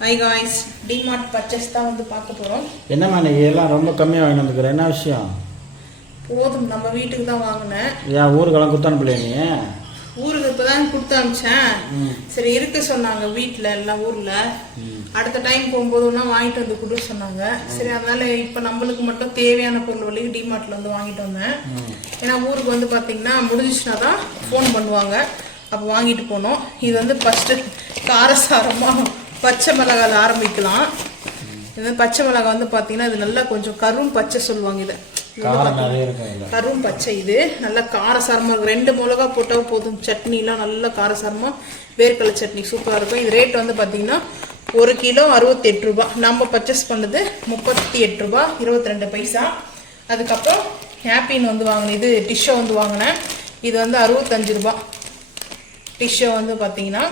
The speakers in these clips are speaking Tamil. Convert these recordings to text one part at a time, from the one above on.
Hi guys, DMart purchase தான் வந்து பார்க்க போறோம். என்னம்மா நீ எல்லாம் ரொம்ப கம்மியா வாங்கி வந்துக்கற என்ன விஷயம்? போதும் நம்ம வீட்டுக்கு தான் வாங்குனேன். ஏன் ஊருக்கெல்லாம் குத்து அனுப்பலையா நீ? ஊருக்கு இப்பதான் கொடுத்து அனுப்பிச்சேன். சரி இருக்க சொன்னாங்க வீட்ல எல்லாம் ஊர்ல. அடுத்த டைம் போகும்போதுனா வாங்கிட்டு வந்து குடு சொன்னாங்க. சரி அதனால இப்ப நம்மளுக்கு மட்டும் தேவையான பொருள் வழிக்கு டிமார்ட்ல வந்து வாங்கிட்டு வந்தேன். ஏன்னா ஊருக்கு வந்து பாத்தீங்கன்னா முடிஞ்சிச்சுனா தான் ஃபோன் பண்ணுவாங்க. அப்ப வாங்கிட்டு போனோம். இது வந்து ஃபர்ஸ்ட் காரசாரமா பச்சை மிளகால ஆரம்பிக்கலாம். இது பச்சை மிளகாய் வந்து பாத்தீங்கன்னா இது நல்லா கொஞ்சம் கரும் பச்சை சொல்லுவாங்க இதை. கரும் பச்சை இது நல்லா காரசாரமா இருக்கும். 2 மிளகா போட்டா போதும். சட்னி எல்லாம் நல்லா காரசாரமா வேர்க்கடலை சட்னி சூப்பரா இருக்கும். இது ரேட் வந்து பாத்தீங்கன்னா 1 கிலோ 68 ரூபாய். நம்ம பர்ச்சேஸ் பண்ணது 38 ரூபாய் 22 பைசா. அதுக்கப்புறம் ஹாப்பின்னு வந்து வாங்கினேன். இது டிஷ்ஷோ வந்து வாங்கினேன். இது வந்து 65 ரூபாய் டிஷ்ஷோ வந்து பாத்தீங்கன்னா.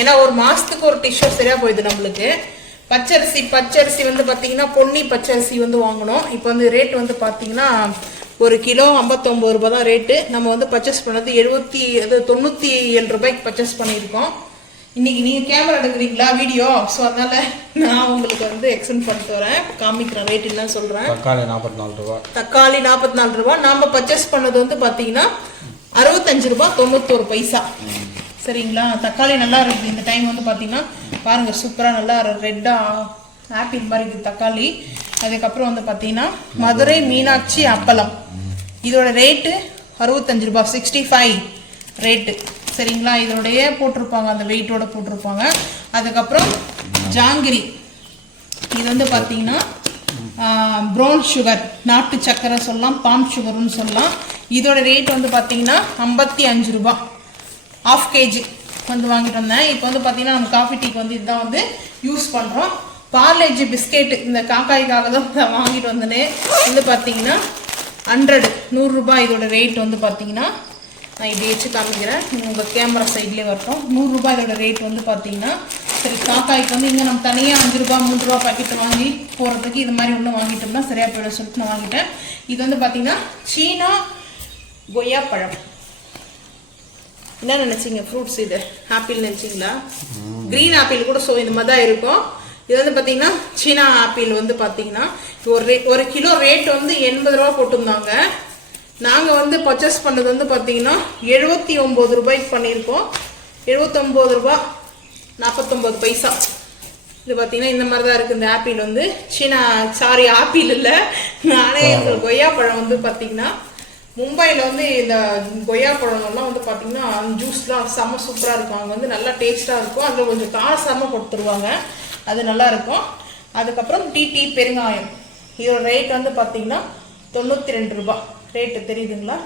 ஏன்னா ஒரு மாசத்துக்கு ஒரு டிஷ்ஷோ சரியா போயிடுது நம்மளுக்கு. பச்சரிசி வந்து பாத்தீங்கன்னா பொன்னி பச்சரிசி வந்து வாங்கணும். இப்போ வந்து ரேட் வந்து பாத்தீங்கன்னா 1 கிலோ 59 ரூபாய் தான் ரேட்டு. நம்ம வந்து பர்ச்சேஸ் பண்ணது 97 ரூபாய்க்கு பர்ச்சேஸ் பண்ணியிருக்கோம். இன்னைக்கு நீங்க கேமரா எடுக்கிறீங்களா வீடியோ, ஸோ அதனால நான் உங்களுக்கு வந்து எக்ஸ்டெண்ட் பண்ணிட்டு வரேன், காமிக்கிறேன் ரேட் என்ன சொல்றேன். தக்காளி 44 ரூபாய். தக்காளி 44 ரூபாய். நாம பர்ச்சேஸ் பண்ணது வந்து பாத்தீங்கன்னா 65 ரூபாய் 91 பைசா. சரிங்களா? தக்காளி நல்லா இருக்குது. இந்த டைம் வந்து பாத்தீங்கன்னா பாருங்க சூப்பரா நல்லா ரெட்டா ஆப்பிள் மாதிரி இருக்குது தக்காளி. அதுக்கப்புறம் வந்து பாத்தீங்கன்னா மதுரை மீனாட்சி அப்பளம். இதோட ரேட்டு 65 ரூபாய் 65 ரேட்டு. சரிங்களா? இதோடைய போட்டிருப்பாங்க, அந்த வெயிட்டோட போட்டிருப்பாங்க. அதுக்கப்புறம் ஜாங்கிரி. இது வந்து பாத்தீங்கன்னா ப்ரௌன் சுகர், நாட்டு சக்கரை சொல்லலாம், பாம் சுகர்னு சொல்லலாம். இதோட ரேட் வந்து பாத்தீங்கன்னா 55 ரூபாய். 1/2 kg வந்து வாங்கிட்டு வந்தேன். இப்போ வந்து பார்த்தீங்கன்னா நம்ம காஃபி டீக்கு வந்து இதுதான் வந்து யூஸ் பண்ணுறோம். பார்லேஜி பிஸ்கெட் இந்த காக்காய்க்காக தான் வாங்கிட்டு வந்தேனே. வந்து பார்த்தீங்கன்னா 100 ரூபாய் இதோட ரேட் வந்து பார்த்தீங்கன்னா. நான் இப்படி வச்சு காமிக்கிறேன், உங்கள் கேமரா சைட்லேயே வரட்டும். 100 ரூபாய் இதோட ரேட் வந்து பார்த்தீங்கன்னா. சரி காக்காய்க்கு வந்து இங்கே நம்ம தனியாக 5 ரூபாய் 3 ரூபா பாக்கெட் வாங்கி போகிறதுக்கு இது மாதிரி ஒன்று வாங்கிட்டோம்னா சரியா போயிட சொல்லிட்டு நான் வாங்கிட்டேன். இது வந்து பார்த்தீங்கன்னா சீனா கொய்யா பழம். என்ன நினைச்சீங்க? ஃப்ரூட்ஸ் இது ஆப்பிள் நினைச்சீங்களா? கிரீன் ஆப்பிள் கூட ஸோ இந்த மாதிரி தான் இருக்கும். இது வந்து பார்த்தீங்கன்னா சீனா ஆப்பிள் வந்து பார்த்தீங்கன்னா 1 கிலோ ரேட் வந்து 80 ரூபா போட்டிருந்தாங்க. நாங்கள் வந்து பர்ச்சேஸ் பண்ணது வந்து பார்த்தீங்கன்னா 79 ரூபாய்க்கு பண்ணியிருக்கோம். 79 ரூபாய் 49 பைசா. இது பார்த்தீங்கன்னா இந்த மாதிரி தான் இருக்குது. இந்த ஆப்பிள் வந்து சீனா ஆப்பிள் இல்லை, நானே கொய்யா பழம் வந்து பார்த்தீங்கன்னா மும்பையில் வந்து இந்த கொய்யா பழம்லாம் வந்து பார்த்தீங்கன்னா ஜூஸ்லாம் செம்ம சூப்பராக இருக்கும். அங்கே வந்து நல்லா டேஸ்ட்டாக இருக்கும். அதில் கொஞ்சம் காரசாமல் கொடுத்துருவாங்க, அது நல்லா இருக்கும். அதுக்கப்புறம் டிடி பெருங்காயம். இதோட ரேட் வந்து பார்த்தீங்கன்னா 92 ரூபாய் ரேட்டு. தெரியுதுங்களா?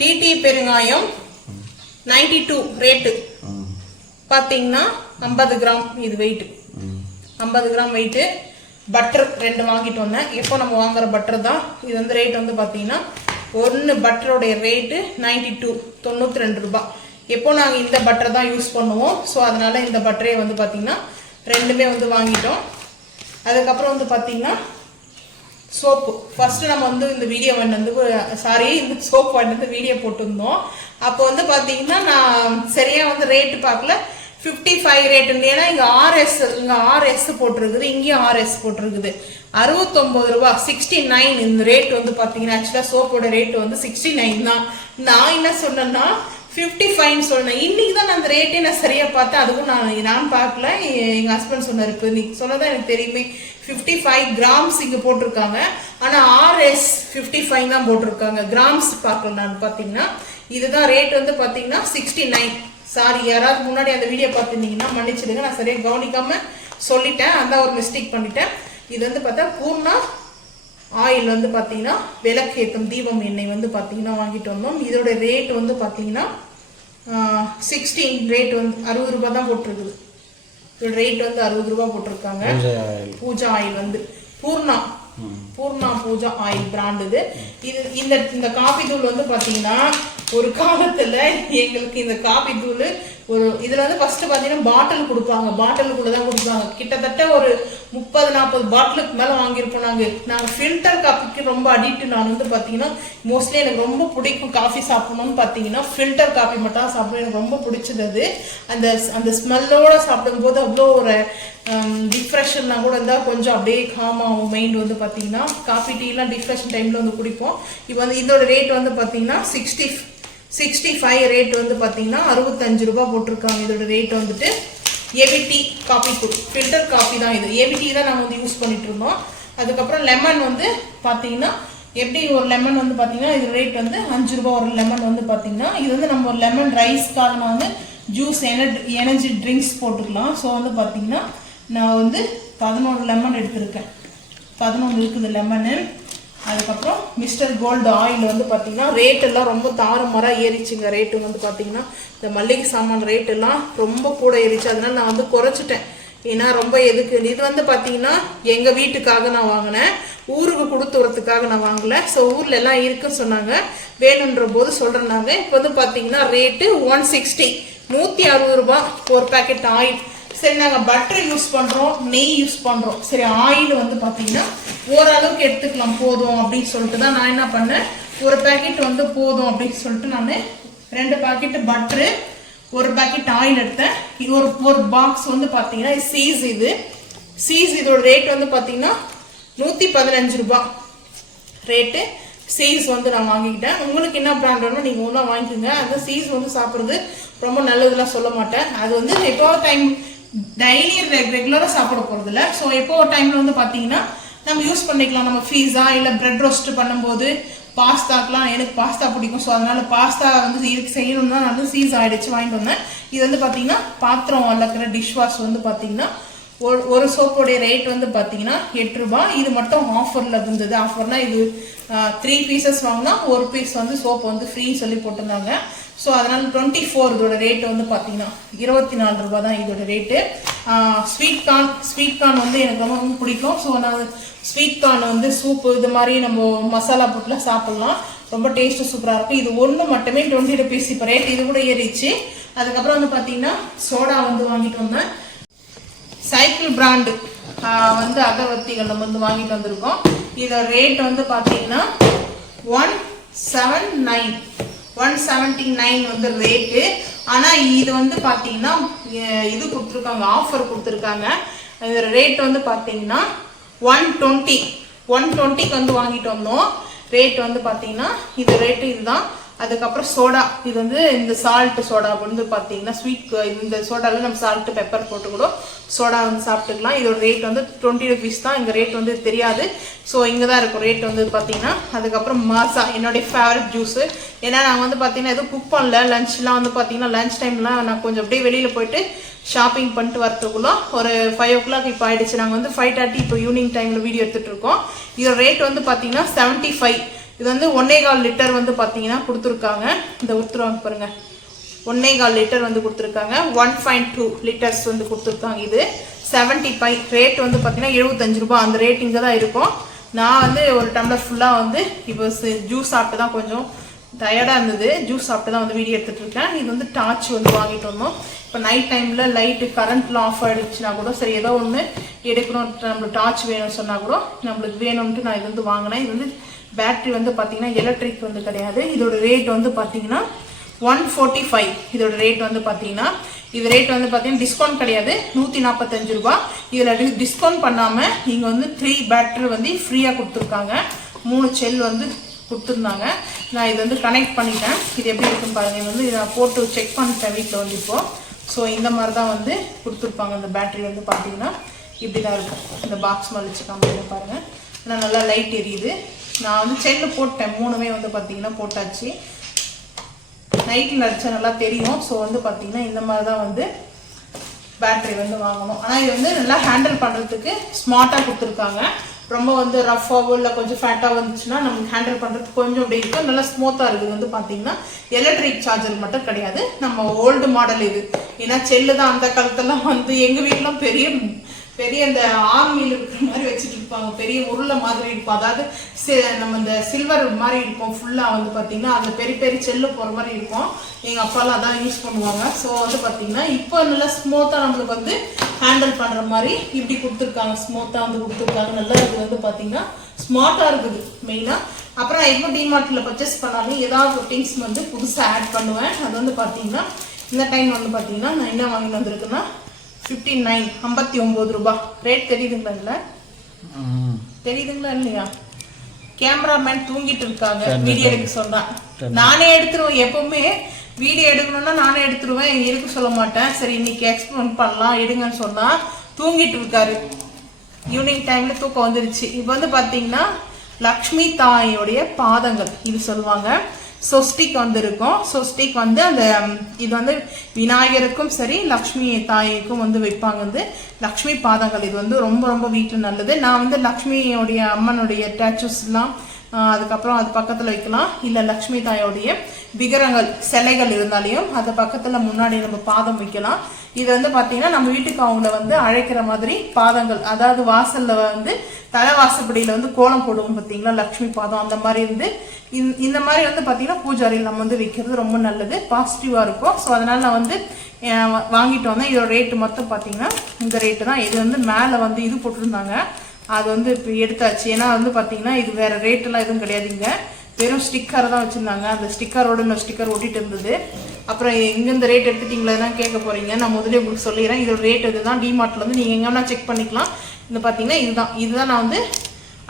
டிடி பெருங்காயம் 92 ரேட்டு. பார்த்தீங்கன்னா 50 கிராம் இது வெயிட்டு. 50 gram weight. பட்டர் 2 வாங்கிட்டு வந்தேன். எப்போ நம்ம வாங்குற பட்டர் தான் இது வந்து ரேட் வந்து பார்த்தீங்கன்னா 1 பட்டருடைய ரேட்டு 92 ரூபாய். எப்போ நாங்கள் இந்த பட்டர் தான் யூஸ் பண்ணுவோம், ஸோ அதனால இந்த பட்டரே வந்து பார்த்தீங்கன்னா 2மே வந்து வாங்கிட்டோம். அதுக்கப்புறம் வந்து பார்த்தீங்கன்னா சோப்பு. ஃபர்ஸ்ட் நம்ம வந்து இந்த வீடியோ இந்த சோப் வந்து வீடியோ போட்டிருந்தோம். அப்போ வந்து பார்த்தீங்கன்னா நான் சரியா வந்து ரேட்டு பார்க்கல. 55 ரேட். ஏன்னா இங்க RS போட்டிருக்குது, இங்கேயும் RS போட்டிருக்குது. 69 ரூபாய் 69 இந்த ரேட் வந்து பாத்தீங்கன்னா. ஆக்சுவலா சோப்போட ரேட் வந்து 69 தான். நான் என்ன சொன்னேன்னா 55 சொன்னேன். இன்னைக்கு தான் நான் அந்த ரேட்டே நான் சரியா பார்த்தேன். அதுவும் நான் பார்க்கல, எங்க ஹஸ்பண்ட் சொன்னாரு. இப்போ நீ சொன்னதான் எனக்கு தெரியுமே. 55 கிராம்ஸ் இங்க போட்டிருக்காங்க, ஆனா RS 55 தான் போட்டிருக்காங்க. கிராம்ஸ் பார்க்கல நான் பாத்தீங்கன்னா. இதுதான் ரேட் வந்து பாத்தீங்கன்னா 69. சாரி, யாராவது முன்னாடி அந்த வீடியோ பார்த்துருந்தீங்கன்னா மன்னிச்சிடுங்க, நான் சரியாக கவனிக்காம சொல்லிட்டேன், அந்த ஒரு மிஸ்டேக் பண்ணிட்டேன். இது வந்து பார்த்தா பூர்ணா ஆயில் வந்து பார்த்தீங்கன்னா விளக்கேற்றும் தீபம் எண்ணெய் வந்து பார்த்தீங்கன்னா வாங்கிட்டு வந்தோம். இதோட ரேட் வந்து பார்த்தீங்கன்னா 16 ரேட் வந்து 60 ரூபாய் தான் போட்டிருக்குது. இதோட ரேட் வந்து 60 ரூபாய் போட்டிருக்காங்க. பூஜா ஆயில் வந்து பூர்ணா பூஜா ஆயில் பிராண்ட் இது. இந்த காபி தூள் வந்து பாத்தீங்கன்னா ஒரு காலத்துல எங்களுக்கு இந்த காபி தூள் இதில் வந்து ஃபஸ்ட்டு பார்த்தீங்கன்னா பாட்டில் கொடுப்பாங்க, பாட்டிலுக்குள்ளே தான் கொடுப்பாங்க. கிட்டத்தட்ட ஒரு 30-40 பாட்டிலுக்கு மேலே வாங்கியிருப்போம் நாங்கள் ஃபில்டர் காஃபிக்கு ரொம்ப அடிக்ட். நான் வந்து பார்த்தீங்கன்னா மோஸ்ட்லி எனக்கு ரொம்ப பிடிக்கும் காஃபி சாப்பிடணும்னு பார்த்தீங்கன்னா ஃபில்டர் காஃபி மட்டும் தான் சாப்பிட எனக்கு ரொம்ப பிடிச்சது. அது அந்த ஸ்மெல்லோடு சாப்பிடும்போது அவ்வளோ ஒரு டிப்ரெஷன்லாம் கூட இருந்தால் கொஞ்சம் அப்படியே காமாகும் மைண்ட் வந்து பார்த்தீங்கன்னா. காஃபி டீலாம் டிப்ரெஷன் டைமில் வந்து குடிப்போம். இப்போ வந்து இதோட ரேட் வந்து பார்த்தீங்கன்னா 65 ரேட் வந்து பார்த்தீங்கன்னா 65 ரூபா போட்டிருக்காங்க. இதோட ரேட் வந்துட்டு ஏபிடி காஃபி தூள் ஃபில்டர் காஃபி தான் இது. ஏபிடி தான் நாங்கள் வந்து யூஸ் பண்ணிட்டு இருந்தோம். அதுக்கப்புறம் லெமன் வந்து பார்த்தீங்கன்னா எப்படி ஒரு லெமன் வந்து பார்த்தீங்கன்னா இது ரேட் வந்து 5 ரூபா ஒரு லெமன் வந்து பார்த்தீங்கன்னா. இது வந்து நம்ம லெமன் ரைஸ்க்காக நான் வந்து ஜூஸ் எனர்ஜி ட்ரிங்க்ஸ் போட்டுக்கலாம். ஸோ வந்து பார்த்தீங்கன்னா நான் வந்து 11 லெமன் எடுத்திருக்கேன். 11 இருக்குது லெமனு. அதுக்கப்புறம் மிஸ்டர் கோல்டு ஆயில் வந்து பார்த்தீங்கன்னா ரேட் எல்லாம் ரொம்ப தாறுமாறாக ஏறிச்சுங்க. ரேட்டு வந்து பார்த்தீங்கன்னா இந்த மல்லிகை சாமான் ரேட் எல்லாம் ரொம்ப கூட ஏறிச்சு. அதனால நான் வந்து குறைச்சிட்டேன். ஏன்னா ரொம்ப எதுக்கு இது வந்து பார்த்தீங்கன்னா எங்கள் வீட்டுக்காக நான் வாங்கினேன், ஊருக்கு கொடுத்து வரத்துக்காக நான் வாங்கலை. ஸோ ஊரில் எல்லாம் இருக்குன்னு சொன்னாங்க, வேணுன்ற போது சொல்கிறேன்னாங்க. இப்போ வந்து பார்த்தீங்கன்னா ரேட்டு 160 ரூபா ஒரு பேக்கெட் ஆயில். சரி நாங்கள் பட்டர் யூஸ் பண்ணுறோம், நெய் யூஸ் பண்ணுறோம். சரி ஆயில் வந்து பார்த்தீங்கன்னா ஓரளவுக்கு எடுத்துக்கலாம் போதும் அப்படின்னு சொல்லிட்டு தான் நான் என்ன பண்ணேன், ஒரு பேக்கெட் வந்து போதும் அப்படின்னு சொல்லிட்டு நான் 2 பேக்கெட்டு பட்ரு, ஒரு பேக்கெட் ஆயில் எடுத்தேன். இது ஒரு பாக்ஸ் வந்து பார்த்தீங்கன்னா சீஸ் இதோட ரேட் வந்து பார்த்தீங்கன்னா 115 ரூபா ரேட்டு. சீஸ் வந்து நான் வாங்கிக்கிட்டேன். உங்களுக்கு என்ன பிராண்ட் வேணும் நீங்கள் ஒன்றா வாங்கிக்கோங்க. அந்த சீஸ் வந்து சாப்பிட்றது ரொம்ப நல்லதுலாம் சொல்ல மாட்டேன். அது வந்து எப்போ டைம் டெய்லி ரெகுலராக சாப்பிட போகிறது இல்லை. ஸோ எப்போ ஒரு டைமில் வந்து பார்த்தீங்கன்னா நம்ம யூஸ் பண்ணிக்கலாம். நம்ம பீஸா இல்லை பிரெட் ரோஸ்ட் பண்ணும்போது பாஸ்தாக்கெலாம் எனக்கு பாஸ்தா பிடிக்கும். ஸோ அதனால பாஸ்தா வந்து இதுக்கு செய்யணும்னா நான் வந்து சீஸ் ஆகிடுச்சு வாங்கிட்டு வந்தேன். இது வந்து பார்த்தீங்கன்னா பாத்திரம் வளர்க்குற டிஷ் வாஷ் வந்து பார்த்தீங்கன்னா ஒரு சோப்போடைய ரேட் வந்து பார்த்தீங்கன்னா 8 ரூபா. இது மட்டும் ஆஃபரில் இருந்தது. ஆஃபர்னால் இது 3 பீசஸ் வாங்கினா ஒரு பீஸ் வந்து சோப் வந்து ஃப்ரீன்னு சொல்லி போட்டிருந்தாங்க. ஸோ அதனால் 24 இதோட ரேட்டு வந்து பார்த்தீங்கன்னா 24 ரூபா தான் இதோட ரேட்டு. ஸ்வீட் கார்ன் வந்து எனக்கு ரொம்ப பிடிக்கும். ஸோ நான் ஸ்வீட் கார்ன் வந்து சூப்பு இது மாதிரி நம்ம மசாலா போட்டுலாம் சாப்பிட்லாம், ரொம்ப டேஸ்ட்டு சூப்பராக இருக்கும். இது ஒன்று மட்டுமே 20 ருபீஸ் இப்போ ரேட், இது கூட ஏறிச்சு. அதுக்கப்புறம் வந்து பார்த்தீங்கன்னா சோடா வந்து வாங்கிட்டு வந்தேன். சைக்கிள் பிராண்டு வந்து அகர்வத்திகள் நம்ம வந்து வாங்கிட்டு வந்திருக்கோம். இதோட ரேட் வந்து பார்த்தீங்கன்னா 179 வந்து ரேட்டு. ஆனால் இது வந்து பார்த்தீங்கன்னா இது கொடுத்துருக்காங்க, ஆஃபர் கொடுத்துருக்காங்க. இதோட ரேட் வந்து பார்த்தீங்கன்னா 120க்கு வந்து வாங்கிட்டு வந்தோம். ரேட் வந்து பார்த்தீங்கன்னா இது ரேட்டு இதுதான். அதுக்கப்புறம் சோடா, இது வந்து இந்த சால்ட் சோடா வந்து பார்த்தீங்கன்னா ஸ்வீட், இந்த சோடாவில் நம்ம சால்ட்டு பெப்பர் போட்டு கூட சோடா வந்து சாப்பிட்டுக்கலாம். இதோட ரேட் வந்து 20 ருபீஸ் தான். இங்கே ரேட் வந்து தெரியாது. ஸோ இங்கே தான் இருக்கும் ரேட் வந்து பார்த்தீங்கன்னா. அதுக்கப்புறம் மாசா என்னுடைய ஃபேவரட் ஜூஸு. ஏன்னா நான் வந்து பார்த்தீங்கன்னா எதுவும் குக் பண்ணல, லஞ்ச்லாம் வந்து பார்த்தீங்கன்னா லஞ்ச் டைம்லாம் நான் கொஞ்சம் அப்படியே வெளியில் போயிட்டு ஷாப்பிங் பண்ணிட்டு வரத்துக்குள்ள ஒரு 5 o'clock இப்போ ஆயிடுச்சு. நாங்கள் வந்து 5:30 இப்போ ஈவினிங் டைமில் வீடியோ எடுத்துகிட்டு இருக்கோம். இதோட ரேட் வந்து பார்த்தீங்கன்னா 75. இது வந்து 1.25 லிட்டர் வந்து பார்த்தீங்கன்னா கொடுத்துருக்காங்க. இந்த ஊற்றுருவாங்க பாருங்கள், 1.25 லிட்டர் வந்து கொடுத்துருக்காங்க. 1.2 லிட்டர்ஸ் வந்து கொடுத்துருக்காங்க. இது 75 ரேட் வந்து பார்த்தீங்கன்னா 75 ரூபா. அந்த ரேட் இங்கே தான் இருக்கும். நான் வந்து ஒரு டம்ளர் ஃபுல்லாக வந்து இப்போ ஜூஸ் சாப்பிட்டு தான் கொஞ்சம் டயர்டாக இருந்தது, ஜூஸ் சாப்பிட்டு தான் வந்து வீடியோ எடுத்துகிட்டு இருக்கேன். இது வந்து டார்ச் வந்து வாங்கிட்டு வந்தோம். இப்போ நைட் டைமில் லைட்டு கரண்ட்லாம் ஆஃப் ஆகிடுச்சுன்னா கூட சரி ஏதோ ஒன்று எடுக்கணும், நம்மளுக்கு டார்ச் வேணும்னு சொன்னால் கூட நம்மளுக்கு வேணும்ன்ட்டு நான் இது வந்து வாங்கினேன். இது வந்து பேட்ரி வந்து பார்த்தீங்கன்னா எலக்ட்ரிக் வந்து கிடையாது. இதோட ரேட் வந்து பார்த்தீங்கன்னா 145. இதோட ரேட் வந்து பார்த்தீங்கன்னா இது ரேட் வந்து பார்த்தீங்கன்னா டிஸ்கவுண்ட் கிடையாது, 145 ரூபா. இதில் டிஸ்கவுண்ட் பண்ணாமல் நீங்கள் வந்து 3 பேட்டரி வந்து ஃப்ரீயாக கொடுத்துருக்காங்க. 3 செல் வந்து கொடுத்துருந்தாங்க. நான் இது வந்து கனெக்ட் பண்ணிட்டேன். இது எப்படி இருக்குன்னு பாருங்கள். இது வந்து நான் போட்டு செக் பண்ணிட்டேன் வீட்டில் வந்து இப்போது. ஸோ இந்த மாதிரி தான் வந்து கொடுத்துருப்பாங்க. இந்த பேட்டரி வந்து பார்த்தீங்கன்னா இப்படி தான் இருக்கும். இந்த பாக்ஸ் மலிச்சு காமிச்சு பாருங்கள். ஆனால் நல்லா லைட் எரியுது. நான் வந்து செல்லு போட்டேன், 3மே வந்து பார்த்தீங்கன்னா போட்டாச்சு. நைட்டில் அடித்தா நல்லா தெரியும். ஸோ வந்து பார்த்தீங்கன்னா இந்த மாதிரி தான் வந்து பேட்டரி வந்து வாங்கணும். ஆனால் இது வந்து நல்லா ஹேண்டில் பண்ணுறதுக்கு ஸ்மார்ட்டாக கொடுத்துருக்காங்க. ரொம்ப வந்து ரஃபாகவோ இல்லை கொஞ்சம் ஃபேட்டாக வந்துச்சுன்னா நமக்கு ஹேண்டில் பண்ணுறதுக்கு கொஞ்சம் அப்படி இருக்கும், நல்லா ஸ்மூத்தாக இருக்குது. வந்து பார்த்தீங்கன்னா எலக்ட்ரிக் சார்ஜர் மட்டும் கிடையாது, நம்ம ஓல்டு மாடல் இது. ஏன்னா செல்லு தான் அந்த காலத்தெல்லாம் வந்து எங்கள் வீட்டிலாம் பெரிய பெரிய இந்த ஆர்மியில் இருக்கிற மாதிரி வச்சுட்டு இருப்பாங்க, பெரிய உருளை மாதிரி இருக்கும். அதாவது நம்ம இந்த சில்வர் மாதிரி இருக்கும் ஃபுல்லாக வந்து பார்த்தீங்கன்னா அதில் பெரிய பெரிய செல்லு போகிற மாதிரி இருக்கும். எங்கள் அப்பாலாம் அதான் யூஸ் பண்ணுவாங்க. ஸோ வந்து பார்த்தீங்கன்னா இப்போ நல்லா ஸ்மூத்தாக நம்மளுக்கு வந்து ஹேண்டில் பண்ணுற மாதிரி இப்படி கொடுத்துருக்காங்க, ஸ்மூத்தாக வந்து கொடுத்துருக்காங்க. நல்லா இது வந்து பார்த்தீங்கன்னா ஸ்மார்ட்டாக இருக்குது மெயினாக. அப்புறம் நான் எப்போ டிமார்ட்டில் பர்ச்சேஸ் பண்ணாலும் ஏதாவது ஒரு திங்ஸ் வந்து புதுசாக ஆட் பண்ணுவேன். அது வந்து பார்த்தீங்கன்னா இந்த டைம் வந்து பார்த்தீங்கன்னா நான் என்ன வாங்கிட்டு வந்திருக்குன்னா 59 ரூபாய் ரேட். தெரியுதுங்களா? இதில் தெரியுதுங்களா இல்லையா? கேமராமேன் தூங்கிட்டு இருக்காங்க, வீடியோ எடுக்க சொன்னா நானே எடுத்துருவேன். எப்பவுமே வீடியோ எடுக்கணும்னா நானே எடுத்துருவேன், இருக்க சொல்ல மாட்டேன். சரி இன்னைக்கு எக்ஸ்பிளைன் பண்ணலாம் எடுங்கன்னு சொன்னா தூங்கிட்டு இருக்காரு. ஈவினிங் டைம்ல தூக்கம் வந்துருச்சு. இப்போ வந்து பாத்தீங்கன்னா லக்ஷ்மி தாயோடைய பாதங்கள் இது சொல்லுவாங்க. சொஸ்டிக் வந்து இருக்கும். சொஸ்டிக் வந்து அந்த இது வந்து விநாயகருக்கும் சரி லக்ஷ்மி தாய்க்கும் வந்து வைப்பாங்க. வந்து லக்ஷ்மி பாதங்கள் இது வந்து ரொம்ப ரொம்ப வீட்டில் நல்லது. நான் வந்து லக்ஷ்மியோடைய அம்மனுடைய ஸ்டாச்சுஸ்லாம் அதுக்கப்புறம் அது பக்கத்தில் வைக்கலாம். இல்லை லக்ஷ்மி தாயோடைய விக்கிரகங்கள் சிலைகள் இருந்தாலையும் அது பக்கத்தில் முன்னாடி நம்ம பாதம் வைக்கலாம். இது வந்து பார்த்தீங்கன்னா நம்ம வீட்டுக்கு அவங்கள வந்து அழைக்கிற மாதிரி பாதங்கள், அதாவது வாசல்ல வந்து தலைவாசப்படியில வந்து கோலம் போடுவோம் பார்த்தீங்களா, லக்ஷ்மி பாதம் அந்த மாதிரி இருந்து இந்த மாதிரி வந்து பார்த்தீங்கன்னா பூஜாரியில் நம்ம வந்து வைக்கிறது ரொம்ப நல்லது, பாசிட்டிவாக இருக்கும். ஸோ அதனால நான் வந்து வாங்கிட்டு வந்தேன். இதோட ரேட்டு மொத்தம் பார்த்தீங்கன்னா இந்த ரேட்டு தான். இது வந்து மேலே வந்து இது போட்டிருந்தாங்க, அது வந்து இப்போ எடுத்தாச்சு. ஏன்னா வந்து பார்த்தீங்கன்னா இது வேற ரேட்டெல்லாம் எதுவும் கிடையாதுங்க, வெறும் ஸ்டிக்கர் தான் வச்சுருந்தாங்க. அந்த ஸ்டிக்கரோட இன்னொரு ஸ்டிக்கர் ஒட்டிட்டு இருந்தது. அப்புறம் எங்கே இந்த ரேட் எடுத்துட்டீங்களா தான் கேட்க போகிறீங்க. நான் முதலே உங்களுக்கு சொல்லிடுறேன், இதோட ரேட் இதுதான். டிமார்ட்டில் வந்து நீங்கள் எங்கன்னா செக் பண்ணிக்கலாம். இந்த பார்த்தீங்கன்னா இதுதான் நான் வந்து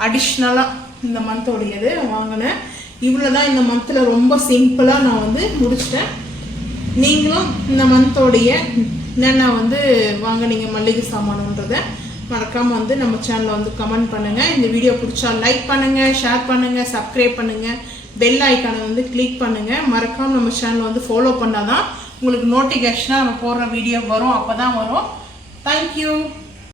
அடிஷ்னலாக இந்த மந்தோடையது வாங்கினேன். இவ்வளோ தான் இந்த மந்தில் ரொம்ப சிம்பிளாக நான் வந்து முடிச்சிட்டேன். நீங்களும் இந்த மந்தோடைய என்னென்ன வந்து வாங்கினீங்க மல்லிகை சாமானுன்றதை மறக்காமல் வந்து நம்ம சேனலில் வந்து கமெண்ட் பண்ணுங்கள். இந்த வீடியோ பிடிச்சா லைக் பண்ணுங்கள், ஷேர் பண்ணுங்கள், சப்ஸ்கிரைப் பண்ணுங்கள், பெல் ஐக்கானை வந்து கிளிக் பண்ணுங்கள். மறக்காமல் நம்ம சேனலை வந்து ஃபாலோ பண்ணால் தான் உங்களுக்கு நோட்டிஃபிகேஷனாக நம்ம போடுற வீடியோ வரும், அப்போ தான் வரும். தேங்க்யூ.